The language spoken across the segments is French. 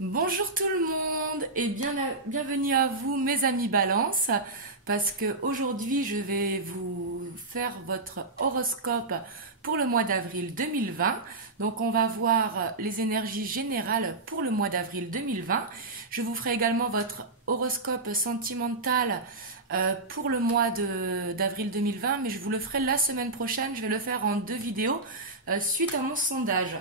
Bonjour tout le monde et bienvenue à vous mes amis Balance parce que aujourd'hui je vais vous faire votre horoscope pour le mois d'avril 2020. Donc on va voir les énergies générales pour le mois d'avril 2020. Je vous ferai également votre horoscope sentimental pour le mois d'avril 2020, mais je vous le ferai la semaine prochaine. Je vais le faire en 2 vidéos suite à mon sondage.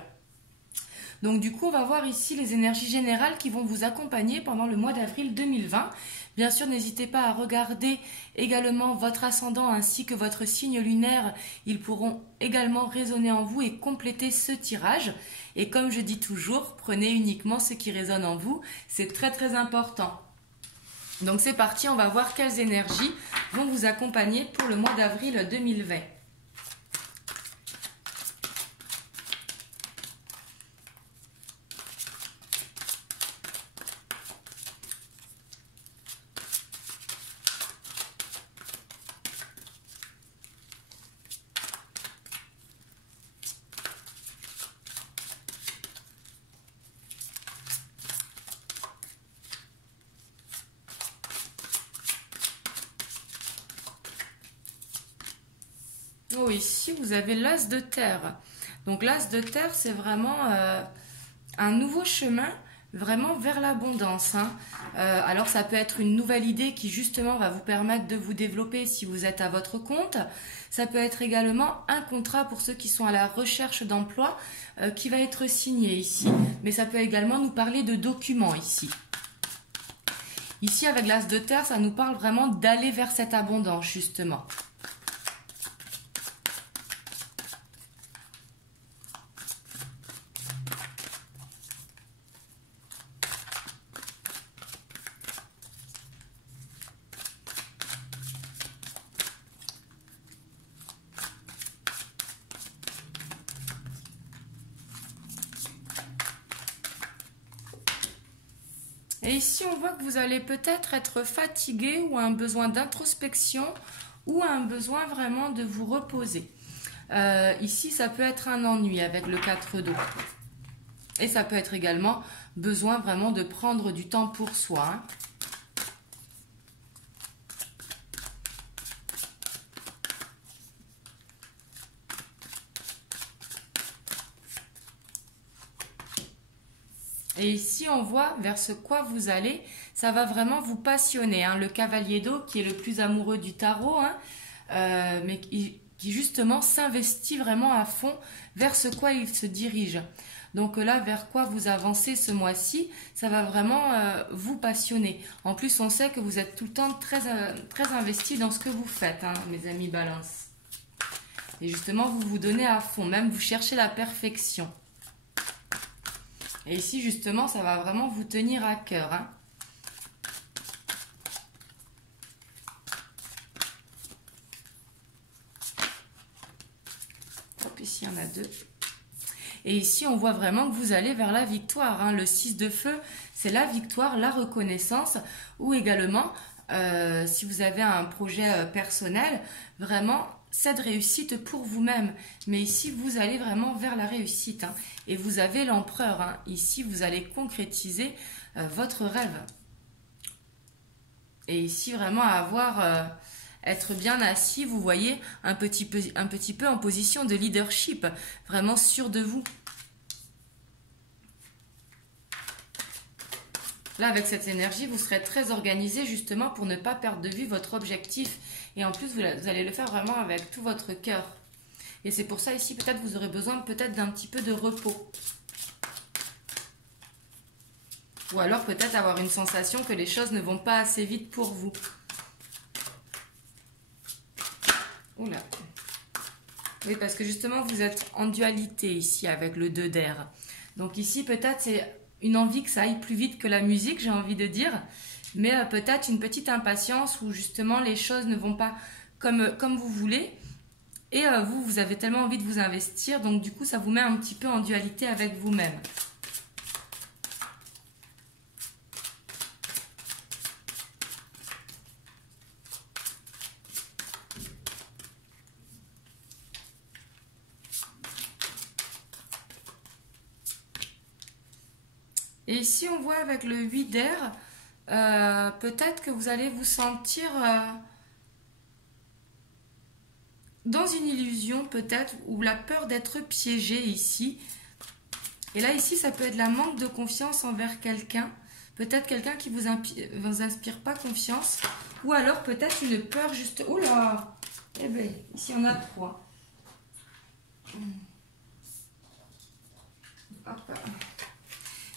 Donc du coup, on va voir ici les énergies générales qui vont vous accompagner pendant le mois d'avril 2020. Bien sûr, n'hésitez pas à regarder également votre ascendant ainsi que votre signe lunaire. Ils pourront également résonner en vous et compléter ce tirage. Et comme je dis toujours, prenez uniquement ce qui résonne en vous. C'est très très important. Donc c'est parti, on va voir quelles énergies vont vous accompagner pour le mois d'avril 2020. Oh, ici, vous avez l'as de terre. Donc l'as de terre, c'est vraiment un nouveau chemin, vraiment vers l'abondance. Alors ça peut être une nouvelle idée qui justement va vous permettre de vous développer si vous êtes à votre compte. Ça peut être également un contrat pour ceux qui sont à la recherche d'emploi qui va être signé ici. Mais ça peut également nous parler de documents ici. Ici, avec l'as de terre, ça nous parle vraiment d'aller vers cette abondance justement. Et ici, on voit que vous allez peut-être être fatigué ou un besoin d'introspection ou un besoin vraiment de vous reposer. Ici, ça peut être un ennui avec le 4 d'eau. Et ça peut être également besoin vraiment de prendre du temps pour soi. Et ici, on voit vers ce quoi vous allez. Ça va vraiment vous passionner. Le cavalier d'eau, qui est le plus amoureux du tarot, mais qui justement s'investit vraiment à fond vers ce quoi il se dirige. Donc là, vers quoi vous avancez ce mois-ci, ça va vraiment vous passionner. En plus, on sait que vous êtes tout le temps très investi dans ce que vous faites, mes amis Balance. Et justement, vous vous donnez à fond, même vous cherchez la perfection. Et ici, justement, ça va vraiment vous tenir à cœur. Hop, ici, il y en a 2. Et ici, on voit vraiment que vous allez vers la victoire. Le 6 de feu, c'est la victoire, la reconnaissance. Ou également, si vous avez un projet personnel, vraiment cette réussite pour vous-même. Mais ici, vous allez vraiment vers la réussite. Et vous avez l'empereur. Ici, vous allez concrétiser votre rêve. Et ici, vraiment avoir... être bien assis, vous voyez, un petit peu en position de leadership, vraiment sûr de vous. Là, avec cette énergie, vous serez très organisé justement pour ne pas perdre de vue votre objectif. Et en plus, vous allez le faire vraiment avec tout votre cœur. Et c'est pour ça ici, peut-être vous aurez besoin peut-être d'un petit peu de repos. Ou alors peut-être avoir une sensation que les choses ne vont pas assez vite pour vous. Oula. Oui, parce que justement, vous êtes en dualité ici avec le 2 d'air. Donc ici, peut-être, c'est une envie que ça aille plus vite que la musique, j'ai envie de dire. Mais peut-être une petite impatience où justement les choses ne vont pas comme vous voulez. Et vous avez tellement envie de vous investir. Donc du coup, ça vous met un petit peu en dualité avec vous-même. Et ici, on voit avec le 8 d'air, peut-être que vous allez vous sentir dans une illusion, peut-être, ou la peur d'être piégé ici. Et là, ici, ça peut être la manque de confiance envers quelqu'un. Peut-être quelqu'un qui vous inspire pas confiance. Ou alors peut-être une peur juste... Oh là! Eh bien, ici, on a 3. Hop.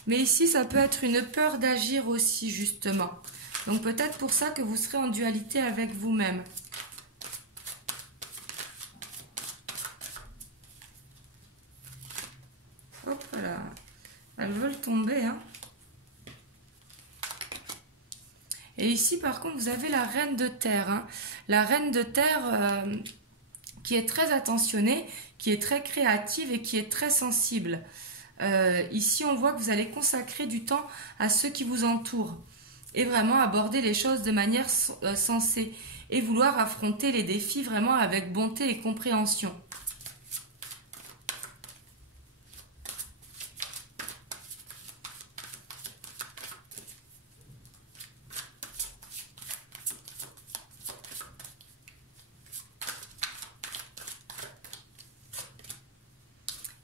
Mais ici, ça peut être une peur d'agir aussi, justement. Donc peut-être pour ça que vous serez en dualité avec vous-même. Hop là. Elles veulent tomber, hein. Et ici, par contre, vous avez la reine de terre. Hein. La reine de terre qui est très attentionnée, qui est très créative et qui est très sensible. Ici, on voit que vous allez consacrer du temps à ceux qui vous entourent et vraiment aborder les choses de manière sensée et vouloir affronter les défis vraiment avec bonté et compréhension.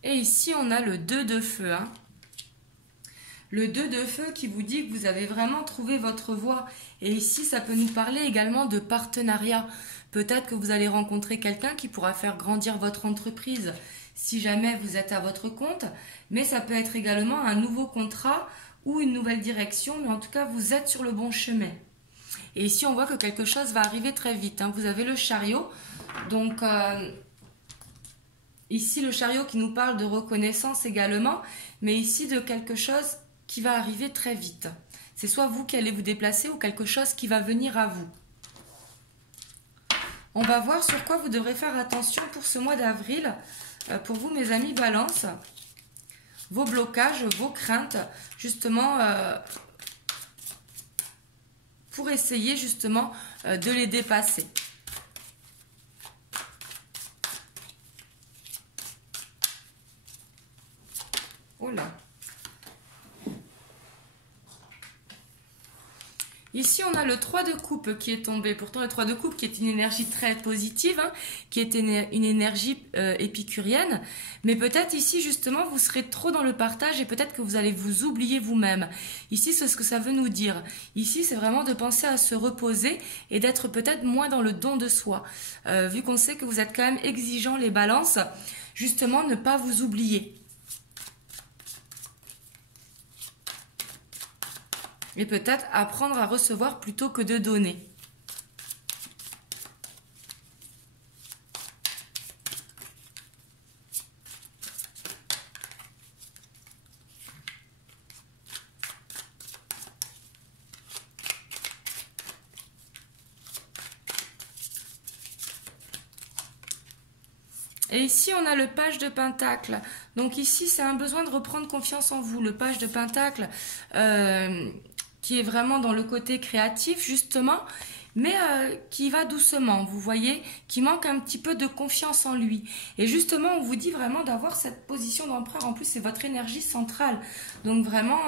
Et ici, on a le 2 de feu. Hein. Le 2 de feu qui vous dit que vous avez vraiment trouvé votre voie. Et ici, ça peut nous parler également de partenariat. Peut-être que vous allez rencontrer quelqu'un qui pourra faire grandir votre entreprise si jamais vous êtes à votre compte. Mais ça peut être également un nouveau contrat ou une nouvelle direction. Mais en tout cas, vous êtes sur le bon chemin. Et ici, on voit que quelque chose va arriver très vite. Hein. Vous avez le chariot. Donc... ici, le chariot qui nous parle de reconnaissance également, mais ici de quelque chose qui va arriver très vite. C'est soit vous qui allez vous déplacer ou quelque chose qui va venir à vous. On va voir sur quoi vous devrez faire attention pour ce mois d'avril. Pour vous, mes amis Balance, vos blocages, vos craintes, justement, pour essayer justement de les dépasser. Oh là. Ici, on a le 3 de coupe qui est tombé. Pourtant, le 3 de coupe qui est une énergie très positive, hein, qui est une énergie épicurienne. Mais peut-être ici, justement, vous serez trop dans le partage et peut-être que vous allez vous oublier vous-même. Ici, c'est ce que ça veut nous dire. Ici, c'est vraiment de penser à se reposer et d'être peut-être moins dans le don de soi. Vu qu'on sait que vous êtes quand même exigeants, les balances, justement, ne pas vous oublier. Et peut-être apprendre à recevoir plutôt que de donner. Et ici, on a le page de Pentacle. Donc ici, c'est un besoin de reprendre confiance en vous. Le page de Pentacle... qui est vraiment dans le côté créatif justement, mais qui va doucement, vous voyez, qui manque un petit peu de confiance en lui. Et justement, on vous dit vraiment d'avoir cette position d'empereur, en plus c'est votre énergie centrale. Donc vraiment,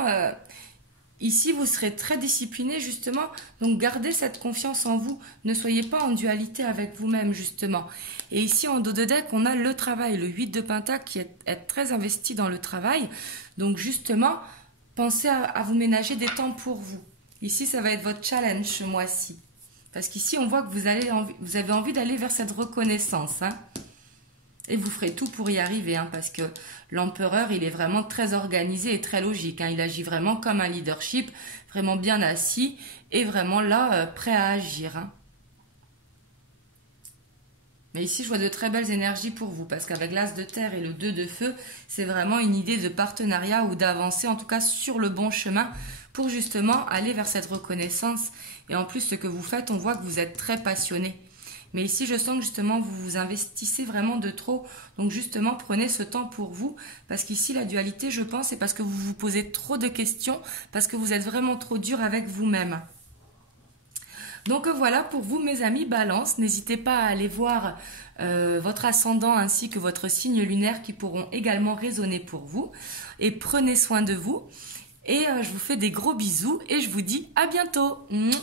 ici vous serez très discipliné justement, donc gardez cette confiance en vous, ne soyez pas en dualité avec vous-même justement. Et ici en dos de deck, on a le travail, le 8 de Pentacle qui est très investi dans le travail, donc justement... pensez à vous ménager des temps pour vous. Ici, ça va être votre challenge ce mois-ci. Parce qu'ici, on voit que vous avez envie d'aller vers cette reconnaissance. Hein. Et vous ferez tout pour y arriver. Hein, parce que l'empereur, il est vraiment très organisé et très logique. Hein. Il agit vraiment comme un leadership, vraiment bien assis et vraiment là, prêt à agir. Hein. Mais ici, je vois de très belles énergies pour vous, parce qu'avec l'As de terre et le 2 de feu, c'est vraiment une idée de partenariat ou d'avancer, en tout cas sur le bon chemin, pour justement aller vers cette reconnaissance. Et en plus, ce que vous faites, on voit que vous êtes très passionné. Mais ici, je sens que justement, vous vous investissez vraiment de trop. Donc justement, prenez ce temps pour vous, parce qu'ici, la dualité, je pense, c'est parce que vous vous posez trop de questions, parce que vous êtes vraiment trop dur avec vous-même. Donc voilà pour vous mes amis Balance, n'hésitez pas à aller voir votre ascendant ainsi que votre signe lunaire qui pourront également résonner pour vous et prenez soin de vous Et je vous fais des gros bisous et je vous dis à bientôt. Mouah.